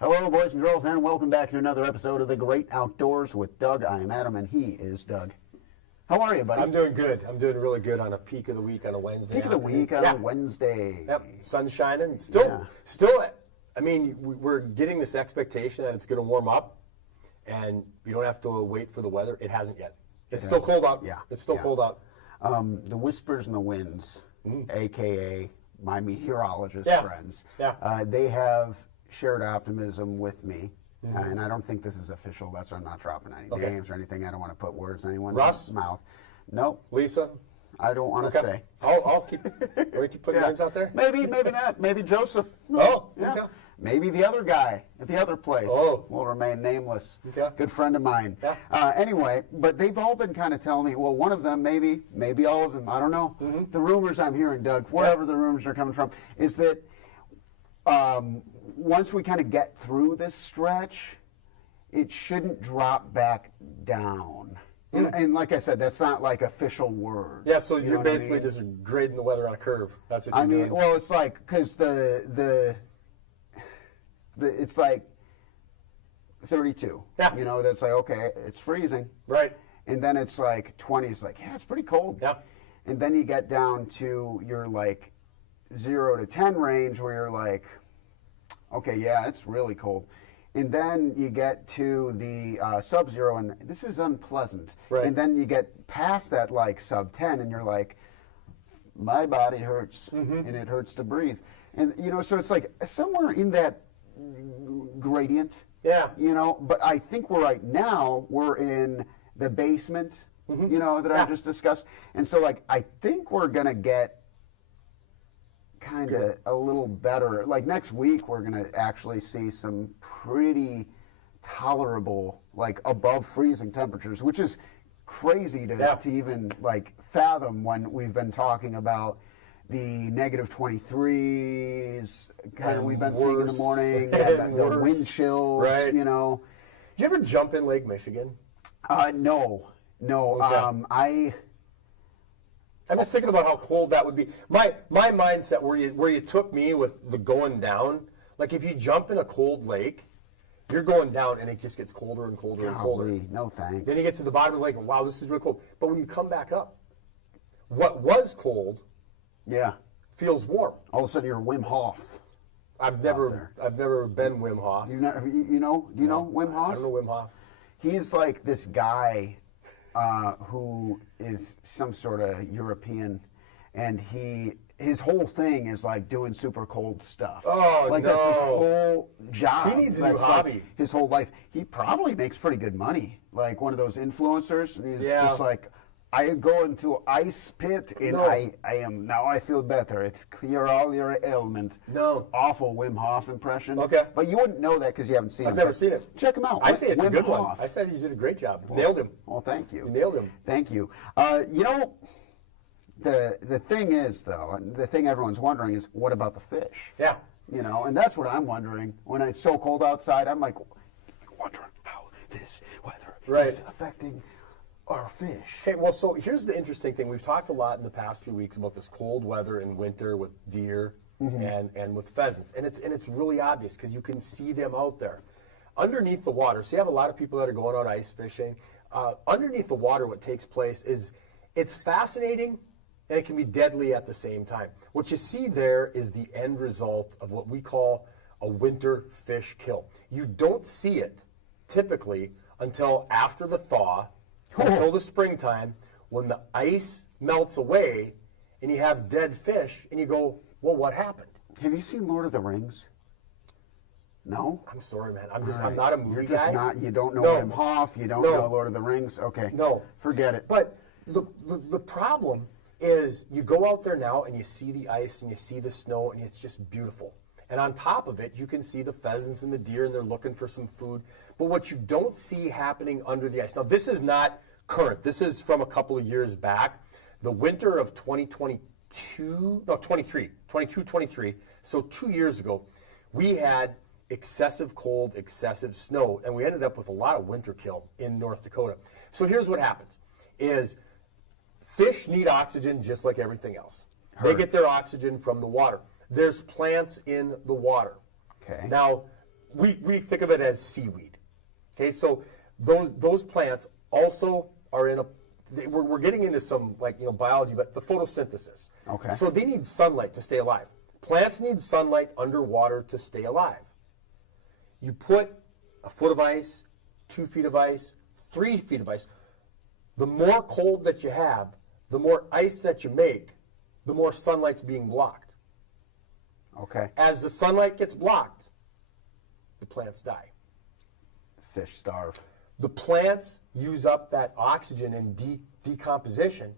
Hello, boys and girls, and welcome back to another episode of The Great Outdoors with Doug. I am Adam, and he is Doug. How are you, buddy? I'm doing good. I'm doing really good on a peak of the week on a Wednesday. Peak of the week on a Wednesday. Yep, sun's shining. Still, I mean, we're getting this expectation that it's going to warm up, and you don't have to wait for the weather. It hasn't yet. It's still cold out. Yeah. It's still cold out. The whispers and the winds, a.k.a. my meteorologist friends, they have shared optimism with me, and I don't think this is official. That's why I'm not dropping any names or anything. I don't want to put words in anyone's mouth. Nope. Lisa? I don't want to say. I'll keep putting names out there? Maybe not. Maybe Joseph. Oh, yeah. Okay. Maybe the other guy at the other place will remain nameless. Okay. Good friend of mine. Yeah. Anyway, but they've all been kind of telling me, well, one of them, maybe all of them, I don't know. The rumors I'm hearing, Doug, wherever the rumors are coming from, is that once we kind of get through this stretch, it shouldn't drop back down. And like I said, that's not like official word. Yeah, so you're basically just grading the weather on a curve. That's what you're doing. Well, it's like, because it's like 32. Yeah. You know, that's like, okay, it's freezing. Right. And then it's like 20. It's like, yeah, it's pretty cold. Yeah. And then you get down to your like 0 to 10 range where you're like, okay, yeah, it's really cold. And then you get to the sub-zero, and this is unpleasant. Right. And then you get past that like sub-10, and you're like, my body hurts, and it hurts to breathe. And, you know, so it's like somewhere in that gradient. Yeah. You know, but I think right now we're in the basement, you know, that I just discussed. And so, like, I think we're going to get kind of a little better. Like, next week we're going to actually see some pretty tolerable, like, above freezing temperatures, which is crazy to even, like, fathom when we've been talking about the negative 23s, kind of we've been seeing in the morning, and the wind chills, you know. Did you ever jump in Lake Michigan? No. Okay. I'm just thinking about how cold that would be. My mindset where you took me with the going down, like if you jump in a cold lake, you're going down and it just gets colder and colder and colder. No thanks. Then you get to the bottom of the lake and wow, this is really cold. But when you come back up, what was cold feels warm. All of a sudden you're Wim Hof. I've never been Wim Hof. Do you know Wim Hof? I don't know Wim Hof. He's like this guy who is some sort of European, and his whole thing is like doing super cold stuff. Oh, like that's his whole job. He needs a new hobby. Like his whole life. He probably makes pretty good money, like one of those influencers. And he's just like, I go into ice pit and I feel better. It clear all your ailment. No. Awful Wim Hof impression. Okay. But you wouldn't know that because you haven't seen him. I've never seen it. Check him out. I say it's Wim a good Hof. one. I said you did a great job. Nailed him. Well, thank you. You nailed him. Thank you. You know, the thing is, though, and the thing everyone's wondering is, what about the fish? Yeah. You know, and that's what I'm wondering. When it's so cold outside, I'm like, wondering how this weather is affecting our fish. Okay, well, so here's the interesting thing. We've talked a lot in the past few weeks about this cold weather in winter with deer and with pheasants. And it's really obvious because you can see them out there. Underneath the water, so you have a lot of people that are going out ice fishing. Underneath the water, what takes place is it's fascinating and it can be deadly at the same time. What you see there is the end result of what we call a winter fish kill. You don't see it typically until after the thaw, until the springtime, when the ice melts away and you have dead fish and you go, well, what happened? Have you seen Lord of the Rings? No? I'm sorry, man. I'm not a movie guy. You don't know Wim Hof, you don't know Lord of the Rings? Okay. No. Forget it. But the problem is you go out there now and you see the ice and you see the snow and it's just beautiful. And on top of it, you can see the pheasants and the deer, and they're looking for some food. But what you don't see happening under the ice. Now, this is not current. This is from a couple of years back. The winter of 23. So 2 years ago, we had excessive cold, excessive snow, and we ended up with a lot of winter kill in North Dakota. So here's what happens, is fish need oxygen just like everything else. They get their oxygen from the water. There's plants in the water. Okay. Now, we think of it as seaweed. Okay, so those plants also are in a. We're getting into some biology, but the photosynthesis. Okay. So they need sunlight to stay alive. Plants need sunlight underwater to stay alive. You put a foot of ice, 2 feet of ice, 3 feet of ice. The more cold that you have, the more ice that you make, the more sunlight's being blocked. Okay. As the sunlight gets blocked, the plants die. Fish starve. The plants use up that oxygen in decomposition.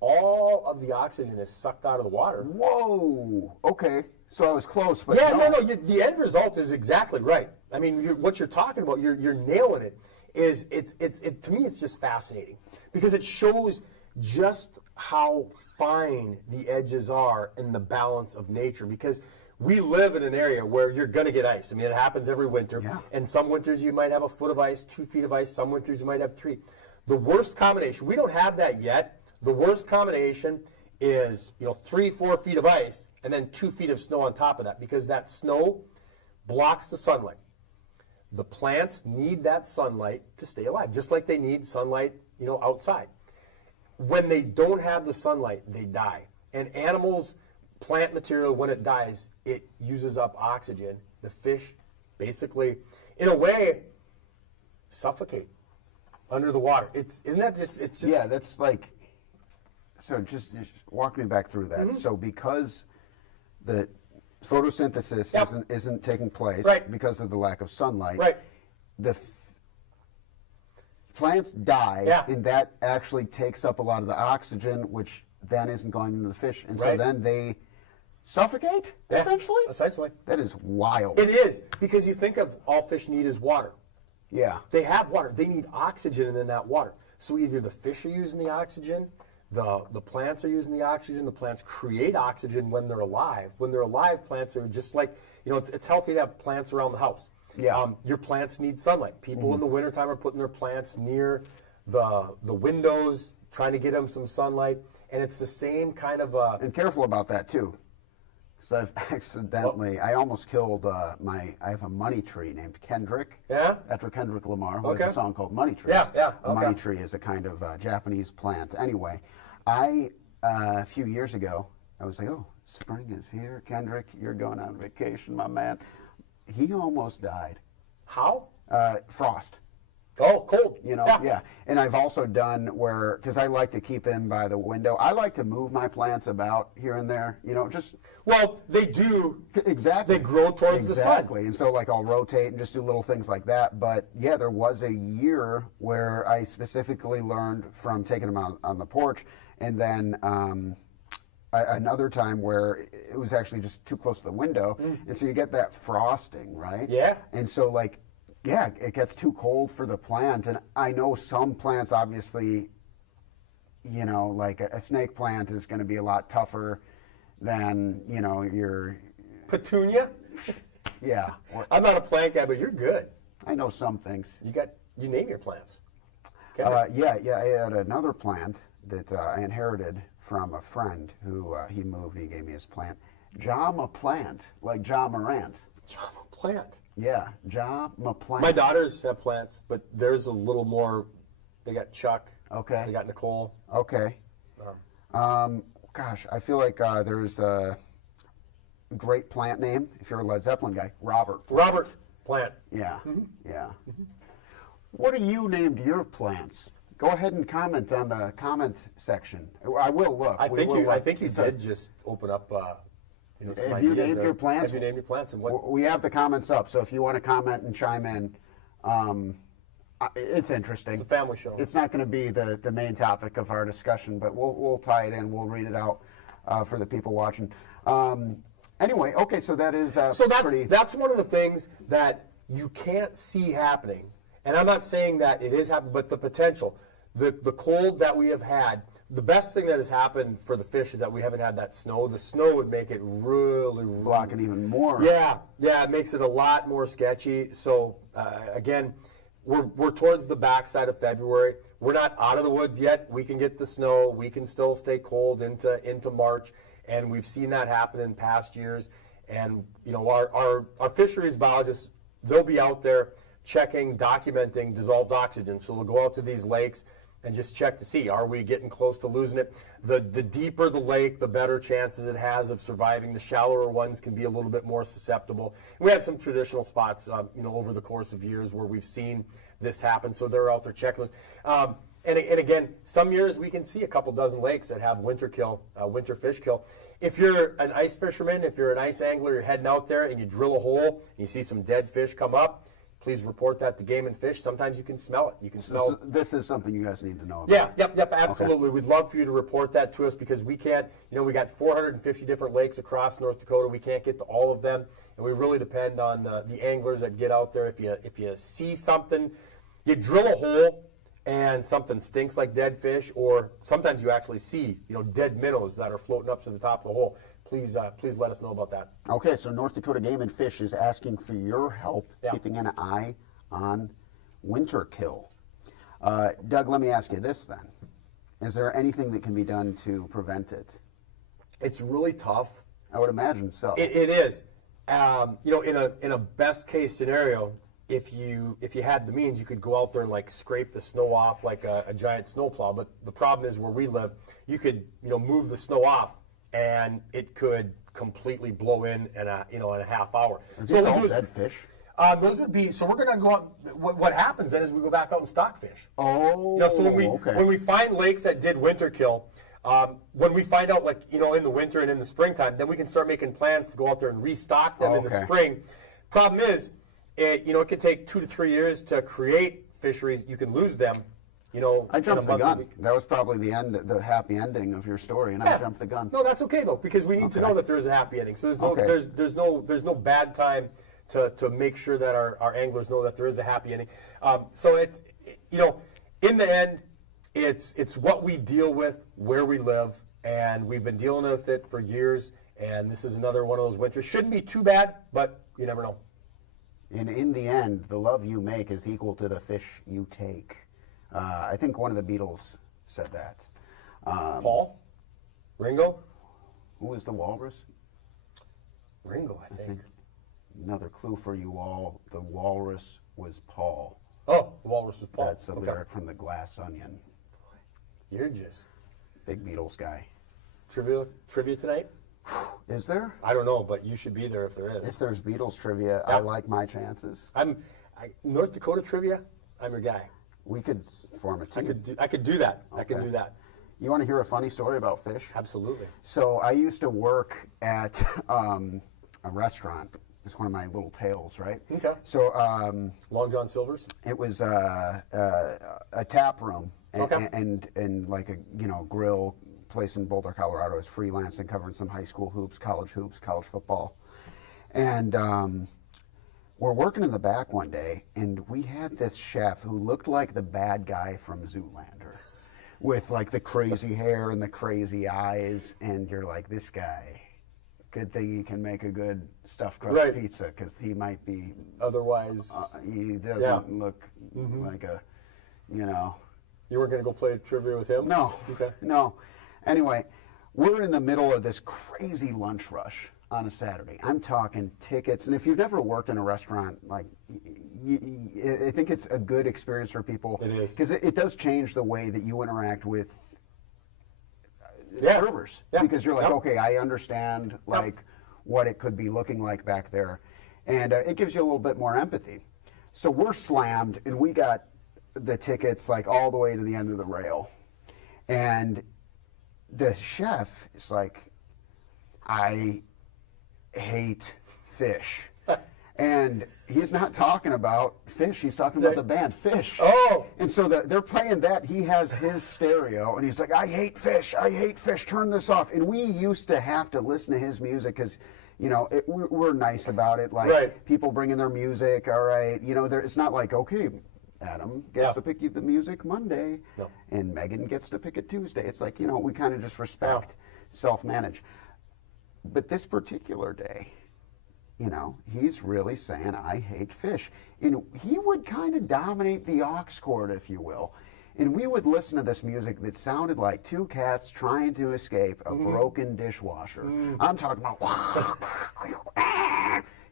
All of the oxygen is sucked out of the water. Whoa. Okay. So I was close, but Yeah, no. The end result is exactly right. I mean, what you're talking about, you're nailing it. To me, it's just fascinating because it shows just how fine the edges are in the balance of nature. Because we live in an area where you're going to get ice. I mean, it happens every winter. Yeah. And some winters you might have a foot of ice, 2 feet of ice. Some winters you might have 3. The worst combination, we don't have that yet. The worst combination is 3, 4 feet of ice and then 2 feet of snow on top of that, because that snow blocks the sunlight. The plants need that sunlight to stay alive, just like they need sunlight, outside. When they don't have the sunlight, they die. And animals, plant material, when it dies, it uses up oxygen. The fish basically, in a way, suffocate under the water. Isn't that just? It's just. Yeah, that's like. So just walk me back through that. Mm-hmm. So because the photosynthesis Yep. isn't taking place Right. because of the lack of sunlight, Right. the plants die, Yeah. and that actually takes up a lot of the oxygen, which then isn't going into the fish, and so Right. then they suffocate, Yeah, essentially? Essentially. That is wild. It is, because you think of all fish need is water. Yeah. They have water. They need oxygen in that water. So either the fish are using the oxygen, the plants are using the oxygen. The plants create oxygen when they're alive. When they're alive, plants are just like, it's healthy to have plants around the house. Yeah. Your plants need sunlight. People in the wintertime are putting their plants near the windows, trying to get them some sunlight. And it's the same kind of... And careful about that, too. Because I've accidentally, I almost killed I have a money tree named Kendrick. Yeah? After Kendrick Lamar, who Okay. has a song called Money Trees. Yeah, A okay. money tree is a kind of Japanese plant. Anyway, a few years ago, I was like, oh, spring is here. Kendrick, you're going on vacation, my man. He almost died. How? Frost. Oh, cold. Yeah. And I've also done where, because I like to keep him by the window, I like to move my plants about here and there, just... Well, they do. Exactly. They grow towards the sun. Exactly. And so, I'll rotate and just do little things like that. But, yeah, there was a year where I specifically learned from taking them out on the porch, and then another time where it was actually just too close to the window. And so you get that frosting, right? Yeah. And so, yeah, it gets too cold for the plant. And I know some plants, obviously, like a snake plant is going to be a lot tougher than, your... Petunia? Yeah. I'm not a plant guy, but you're good. I know some things. You name your plants. Yeah, I had another plant that I inherited from a friend who he moved and he gave me his plant. Jama plant, like Ja Morant. Jama plant. Yeah, Jama plant. My daughters have plants, but there's a little more. They got Chuck. Okay. They got Nicole. Okay. Gosh, I feel like there's a great plant name, if you're a Led Zeppelin guy, Robert. Robert Plant. Yeah, yeah. What do you named your plants? Go ahead and comment on the comment section. I will look. I think you did just open up. Some Have you ideas named there. your plants? Have you named your plants? And what? We have the comments up, so if you want to comment and chime in, it's interesting. It's a family show. It's not going to be the main topic of our discussion, but we'll tie it in. We'll read it out for the people watching. Anyway, okay, so that is that's one of the things that you can't see happening. And I'm not saying that it is happening, but the potential, the cold that we have had, the best thing that has happened for the fish is that we haven't had that snow. The snow would make it really blocking even more. Yeah, it makes it a lot more sketchy. So again, we're towards the backside of February. We're not out of the woods yet. We can get the snow. We can still stay cold into March, and we've seen that happen in past years. And our fisheries biologists they'll be out there checking, documenting dissolved oxygen. So they'll go out to these lakes and just check to see, are we getting close to losing it? The deeper the lake, the better chances it has of surviving. The shallower ones can be a little bit more susceptible. We have some traditional spots, over the course of years where we've seen this happen, so they're out there checking those. And again, some years we can see a couple dozen lakes that have winter fish kill. If you're an ice fisherman, if you're an ice angler, you're heading out there and you drill a hole and you see some dead fish come up, please report that to Game and Fish. Sometimes you can smell it. You can smell. This is something you guys need to know about. Yeah, yep, absolutely. Okay. We'd love for you to report that to us because we can't, we got 450 different lakes across North Dakota. We can't get to all of them, and we really depend on the anglers that get out there. If you see something, you drill a hole and something stinks like dead fish, or sometimes you actually see, dead minnows that are floating up to the top of the hole. Please let us know about that. Okay, so North Dakota Game and Fish is asking for your help keeping an eye on winterkill. Doug, let me ask you this then. Is there anything that can be done to prevent it? It's really tough. I would imagine so. It is. In a best case scenario, if you had the means, you could go out there and like scrape the snow off like a giant snowplow. But the problem is where we live, you could move the snow off, and it could completely blow in a half hour. Are these all dead fish? Those would be. So we're going to go out. What happens then is we go back out and stock fish. Oh, so when we find lakes that did winter kill, when we find out in the winter and in the springtime, then we can start making plans to go out there and restock them in the spring. Problem is, it could take 2 to 3 years to create fisheries. You can lose them. I jumped the gun. That was probably the happy ending of your story, and I jumped the gun. No, that's okay though, because we need to know that there is a happy ending. So there's no bad time to make sure that our anglers know that there is a happy ending. So it's in the end, it's what we deal with where we live, and we've been dealing with it for years. And this is another one of those winters. Shouldn't be too bad, but you never know. And in the end, the love you make is equal to the fish you take. I think one of the Beatles said that. Paul? Ringo? Who was the walrus? Ringo, I think. Another clue for you all, the walrus was Paul. Oh, the walrus was Paul. That's the lyric from The Glass Onion. You're just... Big Beatles guy. Trivia tonight? Is there? I don't know, but you should be there if there is. If there's Beatles trivia, I like my chances. North Dakota trivia, I'm your guy. We could form a team. I could do that. Okay. I could do that. You want to hear a funny story about fish? Absolutely. So I used to work at a restaurant. It's one of my little tales, right? Okay. So Long John Silver's? it was a tap room Okay. and like a grill place in Boulder, Colorado. I was freelancing, covering some high school hoops, college football, and we're working in the back one day, and we had this chef who looked like the bad guy from Zoolander, with like the crazy hair and the crazy eyes, and you're like, this guy, good thing he can make a good stuffed crust pizza, because he might be... Otherwise... he doesn't look like a, You weren't going to go play trivia with him? No. Okay. No. Anyway, we're in the middle of this crazy lunch rush on a Saturday. I'm talking tickets, and if you've never worked in a restaurant, like, I think it's a good experience for people. It is. Because it does change the way that you interact with servers. Yeah. Because you're like, okay, I understand what it could be looking like back there, and it gives you a little bit more empathy. So we're slammed, and we got the tickets like all the way to the end of the rail, and the chef is like, I hate fish. And he's not talking about fish, he's talking about the band Fish. Oh! And so they're playing that, he has his stereo, and he's like, I hate fish, turn this off. And we used to have to listen to his music because, we're nice about it. Like, people bring in their music, all right. It's not like, okay, Adam gets to pick the music Monday, and Megan gets to pick it Tuesday. It's like, we kind of just respect, self-manage. But this particular day, he's really saying, I hate fish. And he would kind of dominate the aux chord, if you will. And we would listen to this music that sounded like two cats trying to escape a broken dishwasher. I'm talking about,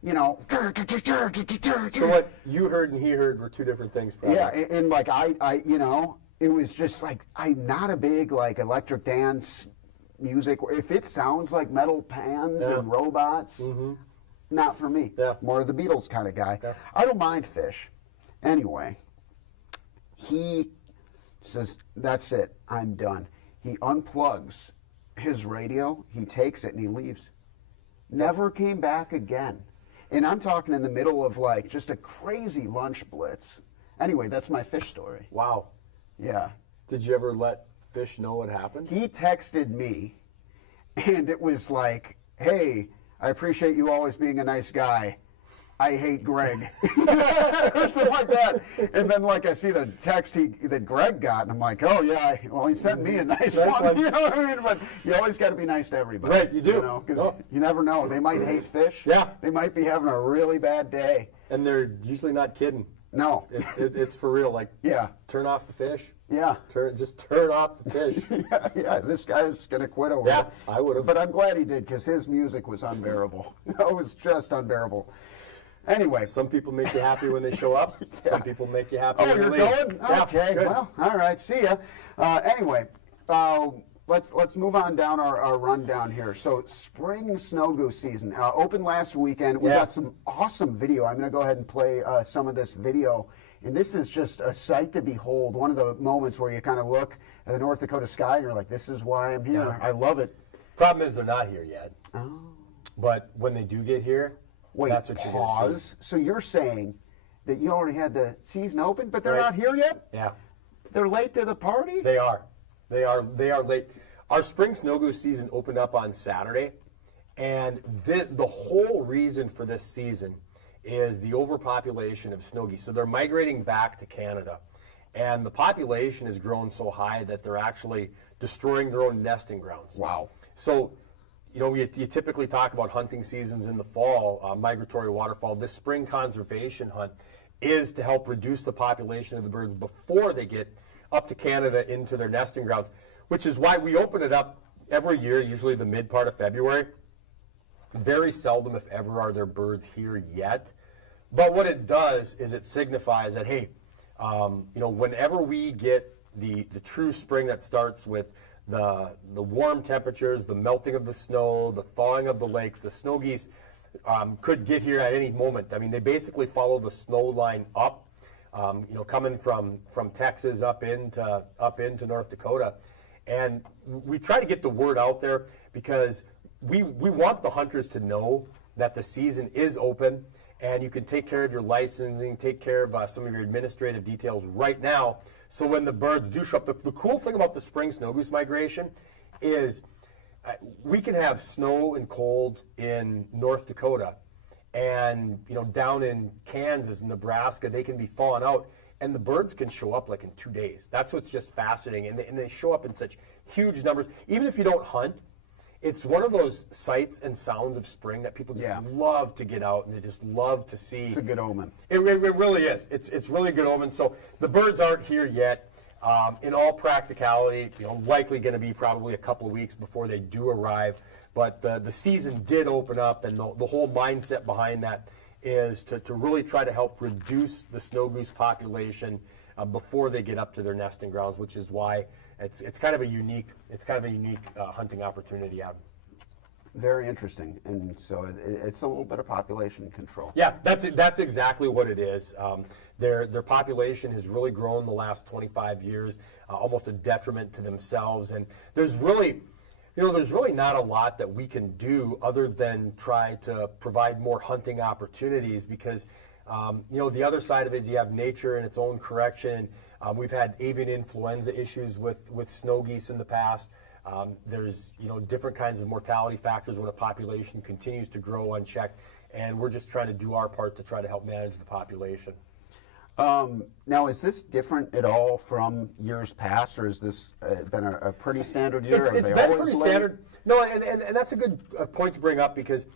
you know. So what you heard and he heard were two different things, probably. Yeah, and like I, you know, it was just like I'm not a big like electric dance music. If it sounds like metal pans and robots, not for me. Yeah. More the Beatles kind of guy. Yeah. I don't mind Fish. Anyway, he says, "That's it. I'm done." He unplugs his radio. He takes it and he leaves. Never came back again. And I'm talking in the middle of like just a crazy lunch blitz. Anyway, that's my Fish story. Wow. Yeah. Did you ever let Fish know what happened? He texted me, and it was like, "Hey, I appreciate you always being a nice guy. I hate Greg," or something like that. And then, like, I see the text that Greg got, and I'm like, "Oh yeah, well, he sent me a nice one." You know what I mean? But you always got to be nice to everybody. Right, you do. You know, because you never know. They might hate Fish. Yeah. They might be having a really bad day. And they're usually not kidding. No. It's for real. Like, Yeah. turn off the fish. Yeah. Just turn off the fish. Yeah, this guy's going to quit over Yeah, it. I would've. But I'm glad he did, because his music was unbearable. It was just unbearable. Anyway. Some people make you happy when they show up. Some people make you happy Oh, when they you're leave. going? Yeah, Okay, good. well, all right, see ya. Anyway, let's move on down our rundown here. So, spring snow goose season opened last weekend. We got some awesome video. I'm going to go ahead and play some of this video. And this is just a sight to behold. One of the moments where you kind of look at the North Dakota sky and you're like, this is why I'm here. I love it. Problem is they're not here yet. Oh. But when they do get here, Wait, that's what you're going to see. pause. So you're saying that you already had the season open, but they're Right. not here yet? Yeah. They're late to the party? They are. They are late. Our spring snow goose season opened up on Saturday, and the whole reason for this season is the overpopulation of snow geese. So they're migrating back to Canada, and the population has grown so high that they're actually destroying their own nesting grounds. Wow. So, you know, you typically talk about hunting seasons in the fall, migratory waterfowl. This spring conservation hunt is to help reduce the population of the birds before they get up to Canada into their nesting grounds, which is why we open it up every year, usually the mid part of February. Very seldom, if ever, are there birds here yet. But what it does is it signifies that, hey, you know, whenever we get the true spring that starts with the warm temperatures, the melting of the snow, the thawing of the lakes, the snow geese could get here at any moment. I mean, they basically follow the snow line up, you know, coming from Texas up into North Dakota. And we try to get the word out there because we want the hunters to know that the season is open and you can take care of your licensing, take care of some of your administrative details right now. So when the birds do show up, the cool thing about the spring snow goose migration is we can have snow and cold in North Dakota, and you know, down in Kansas, Nebraska, they can be thawing out, and the birds can show up like in 2 days. That's what's just fascinating, and they show up in such huge numbers. Even if you don't hunt, it's one of those sights and sounds of spring that people just love to get out and they just love to see. It's a good omen. It really is. It's really good omen. So the birds aren't here yet. In all practicality, you know, likely going to be probably a couple of weeks before they do arrive. But the season did open up, and the whole mindset behind that is to really try to help reduce the snow goose population before they get up to their nesting grounds, which is why it's kind of a unique hunting opportunity out. Very interesting, and so it's a little bit of population control. Yeah, that's exactly what it is. Their population has really grown the last 25 years, almost a detriment to themselves. And there's really not a lot that we can do other than try to provide more hunting opportunities because, you know, the other side of it is you have nature in its own correction. We've had avian influenza issues with snow geese in the past. There's, you know, different kinds of mortality factors when a population continues to grow unchecked, and we're just trying to do our part to try to help manage the population. Now, is this different at all from years past, or has this been a pretty standard year? It's been pretty standard. No, and that's a good point to bring up because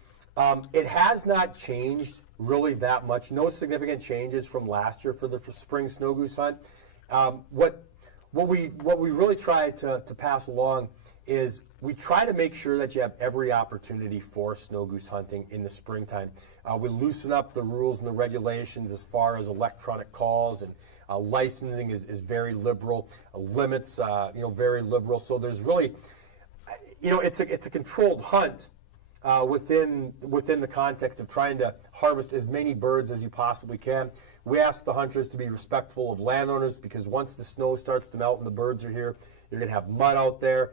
it has not changed really that much. No significant changes from last year for the spring snow goose hunt. What we really try to pass along is we try to make sure that you have every opportunity for snow goose hunting in the springtime. We loosen up the rules and the regulations as far as electronic calls, and licensing is very liberal. Limits, very liberal. So there's really, it's a controlled hunt within the context of trying to harvest as many birds as you possibly can. We ask the hunters to be respectful of landowners, because once the snow starts to melt and the birds are here, you're going to have mud out there.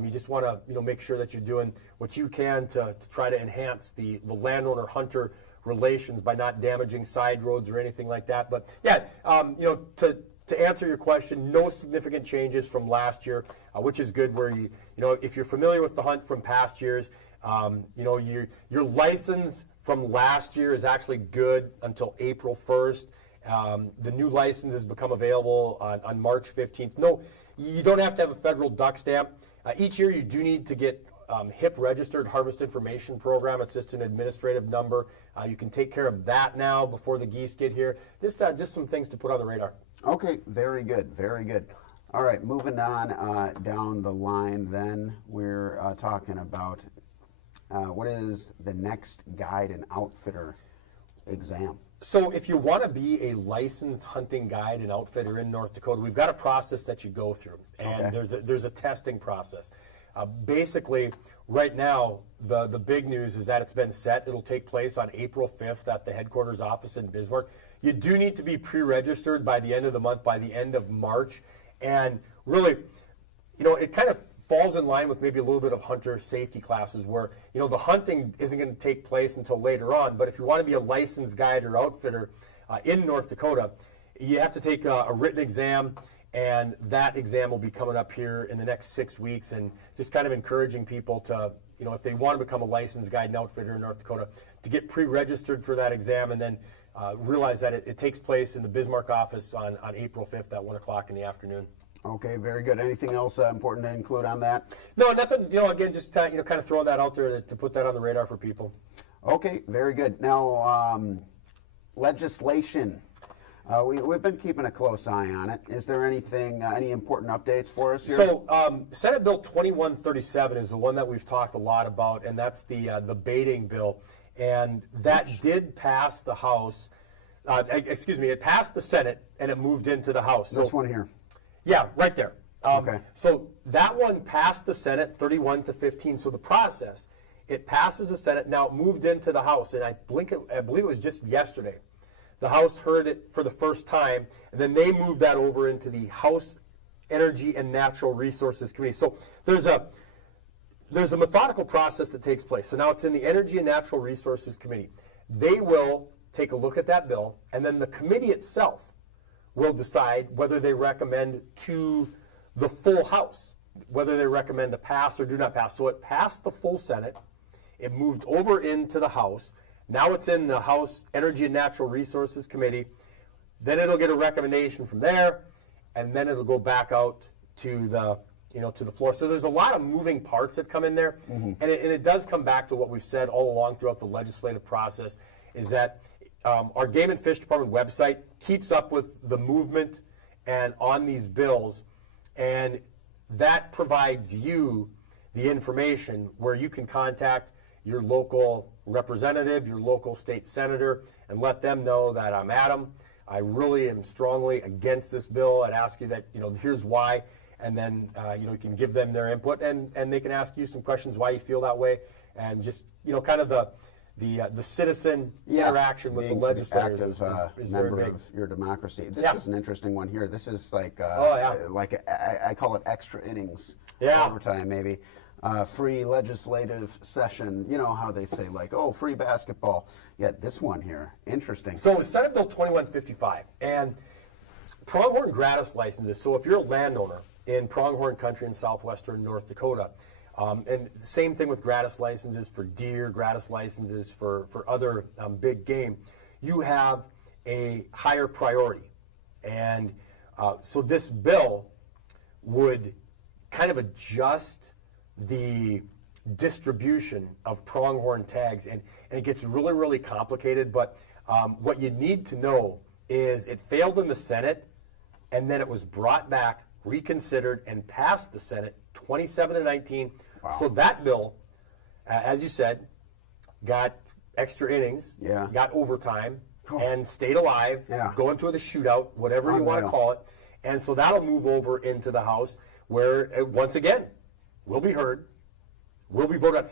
You just want to make sure that you're doing what you can to try to enhance the landowner-hunter relations by not damaging side roads or anything like that. But yeah, to answer your question, no significant changes from last year, which is good. Where if you're familiar with the hunt from past years, your license from last year is actually good until April 1st. The new license has become available on March 15th. No, you don't have to have a federal duck stamp. Each year you do need to get HIP registered Harvest Information Program. It's just an administrative number. You can take care of that now before the geese get here. Just some things to put on the radar. Okay, very good, very good. All right, moving on down the line then, we're talking about what is the next guide and outfitter exam? So if you want to be a licensed hunting guide and outfitter in North Dakota, we've got a process that you go through, and there's a testing process. Basically, right now, the big news is that it's been set. It'll take place on April 5th at the headquarters office in Bismarck. You do need to be pre-registered by the end of the month, by the end of March, and really, it kind of falls in line with maybe a little bit of hunter safety classes where, the hunting isn't going to take place until later on. But if you want to be a licensed guide or outfitter in North Dakota, you have to take a written exam, and that exam will be coming up here in the next 6 weeks, and just kind of encouraging people to, if they want to become a licensed guide and outfitter in North Dakota, to get pre-registered for that exam, and then realize that it takes place in the Bismarck office on April 5th at 1 o'clock in the afternoon. Okay, very good. Anything else important to include on that? No, nothing. Again, just kind of throwing that out there to put that on the radar for people. Okay, very good. Now, legislation. We've been keeping a close eye on it. Is there anything, any important updates for us here? So, Senate Bill 2137 is the one that we've talked a lot about, and that's the baiting bill, and that did pass the House. It passed the Senate and it moved into the House. This one here. Yeah, right there. Okay. So that one passed the Senate 31-15. So the process, it passes the Senate. Now it moved into the House, and I believe it was just yesterday. The House heard it for the first time, and then they moved that over into the House Energy and Natural Resources Committee. So there's a methodical process that takes place. So now it's in the Energy and Natural Resources Committee. They will take a look at that bill, and then the committee itself will decide whether they recommend to the full House, whether they recommend to pass or do not pass. So it passed the full Senate. It moved over into the House. Now it's in the House Energy and Natural Resources Committee. Then it'll get a recommendation from there, and then it'll go back out to the floor. So there's a lot of moving parts that come in there, and it does come back to what we've said all along throughout the legislative process, is that our Game and Fish Department website keeps up with the movement and on these bills, and that provides you the information where you can contact your local representative, your local state senator, and let them know that I'm Adam. I really am strongly against this bill. I'd ask you that, here's why, and then you can give them their input, and they can ask you some questions why you feel that way, and just kind of the citizen interaction with the legislators is member very big. of your democracy. This is an interesting one here. This is like I call it extra innings overtime maybe. Free legislative session. You know how they say free basketball. Yeah, this one here, interesting. So Senate Bill 2155 and pronghorn gratis licenses. So if you're a landowner in pronghorn country in southwestern North Dakota, and same thing with gratis licenses for deer, gratis licenses for other big game, you have a higher priority. And so this bill would kind of adjust the distribution of pronghorn tags, and it gets really, really complicated. But what you need to know is it failed in the Senate, and then it was brought back, reconsidered and passed the Senate 27-19. So that bill, as you said, got extra innings, got overtime, and stayed alive, going to the shootout, whatever you want to call it. And so that'll move over into the House where, once again, will be heard, will be voted on.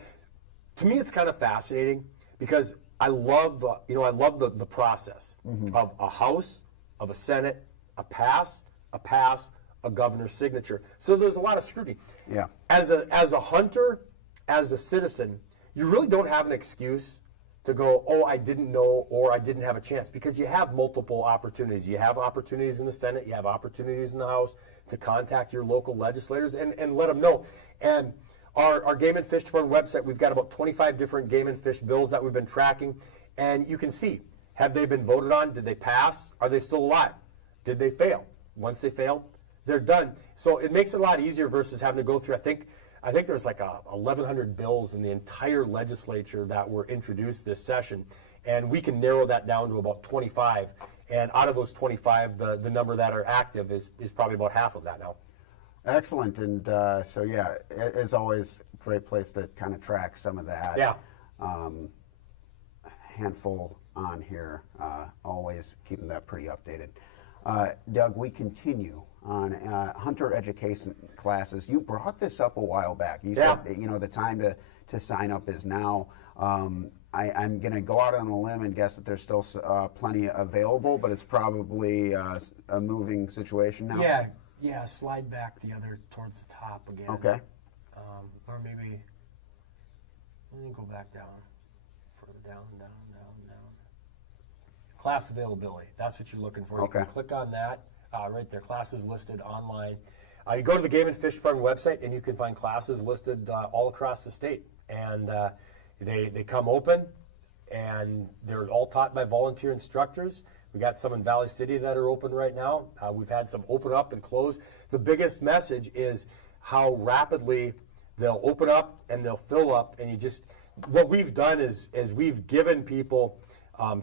To me, it's kind of fascinating because I love the process of a House, of a Senate, a pass, a governor's signature. So there's a lot of scrutiny. Yeah. As a hunter, as a citizen, you really don't have an excuse to go, oh, I didn't know, or I didn't have a chance, because you have multiple opportunities. You have opportunities in the Senate, you have opportunities in the House to contact your local legislators and let them know. And our Game and Fish Department website, we've got about 25 different game and fish bills that we've been tracking, and you can see, have they been voted on? Did they pass? Are they still alive? Did they fail? Once they fail, they're done. So it makes it a lot easier versus having to go through, I think there's like 1,100 bills in the entire legislature that were introduced this session, and we can narrow that down to about 25. And out of those 25, the number that are active is probably about half of that now. Excellent. And so, yeah, as always, great place to kind of track some of that. Yeah. Handful on here, always keeping that pretty updated. Doug, we continue on hunter education classes. You brought this up a while back. You said that, the time to sign up is now. I'm going to go out on a limb and guess that there's still plenty available, but it's probably a moving situation now. Yeah, slide back the other towards the top again. Okay. Or maybe, let me go back down, further down. Class availability, that's what you're looking for. Okay. You can click on that, right there, classes listed online. You go to the Game and Fish Department website, and you can find classes listed all across the state. And they come open, and they're all taught by volunteer instructors. We got some in Valley City that are open right now. We've had some open up and close. The biggest message is how rapidly they'll open up and they'll fill up. And what we've done is we've given people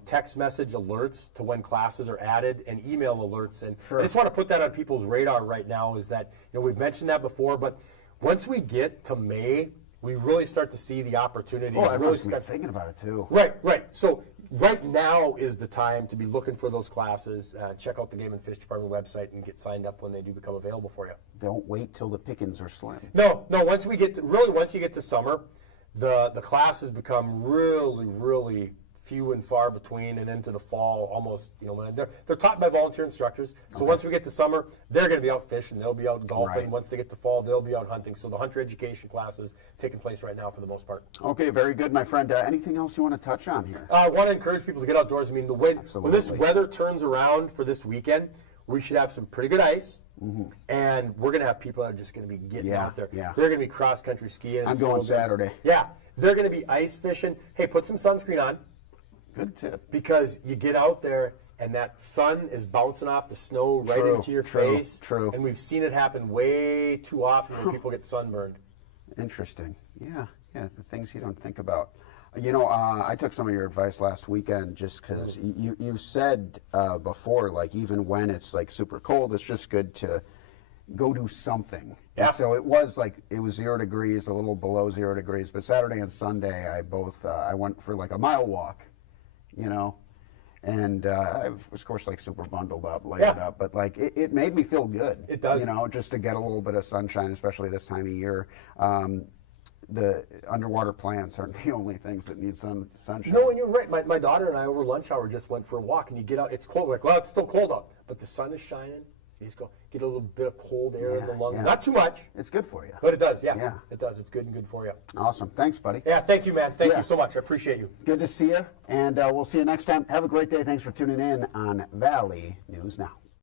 text message alerts to when classes are added and email alerts. And I just want to put that on people's radar right now, is that, we've mentioned that before, but once we get to May, we really start to see the opportunities. Oh, everyone's thinking about it too. Right. So right now is the time to be looking for those classes. Check out the Game and Fish Department website and get signed up when they do become available for you. Don't wait till the pickings are slim. No. Once you get to summer, the classes become really few and far between, and into the fall, almost, they're taught by volunteer instructors. So once we get to summer, they're going to be out fishing, they'll be out golfing. Right. Once they get to fall, they'll be out hunting. So the hunter education classes taking place right now for the most part. Okay, very good, my friend. Anything else you want to touch on here? I want to encourage people to get outdoors. I mean, when this weather turns around for this weekend, we should have some pretty good ice. And we're going to have people that are just going to be getting out there. Yeah. They're going to be cross-country skiing. I'm going Saturday. Yeah. They're going to be ice fishing. Hey, put some sunscreen on. Good tip. Because you get out there and that sun is bouncing off the snow right into your face. True. And we've seen it happen way too often when people get sunburned. Interesting. Yeah, the things you don't think about. I took some of your advice last weekend just because you said before, like, even when it's like super cold, it's just good to go do something. Yeah. And so it was 0 degrees, a little below 0 degrees, but Saturday and Sunday I went for like a mile walk. And I was, of course, like super bundled up, layered up, but like it made me feel good. It does. Just to get a little bit of sunshine, especially this time of year. The underwater plants aren't the only things that need sunshine. No, and you're right. My daughter and I over lunch hour just went for a walk, and you get out, it's cold. We're like, well, it's still cold out, but the sun is shining. You just go get a little bit of cold air in the lungs. Not too much. It's good for you. But it does, yeah. Yeah. It does. It's good and good for you. Awesome. Thanks, buddy. Yeah, thank you, man. Thank you so much. I appreciate you. Good to see you, and we'll see you next time. Have a great day. Thanks for tuning in on Valley News Now.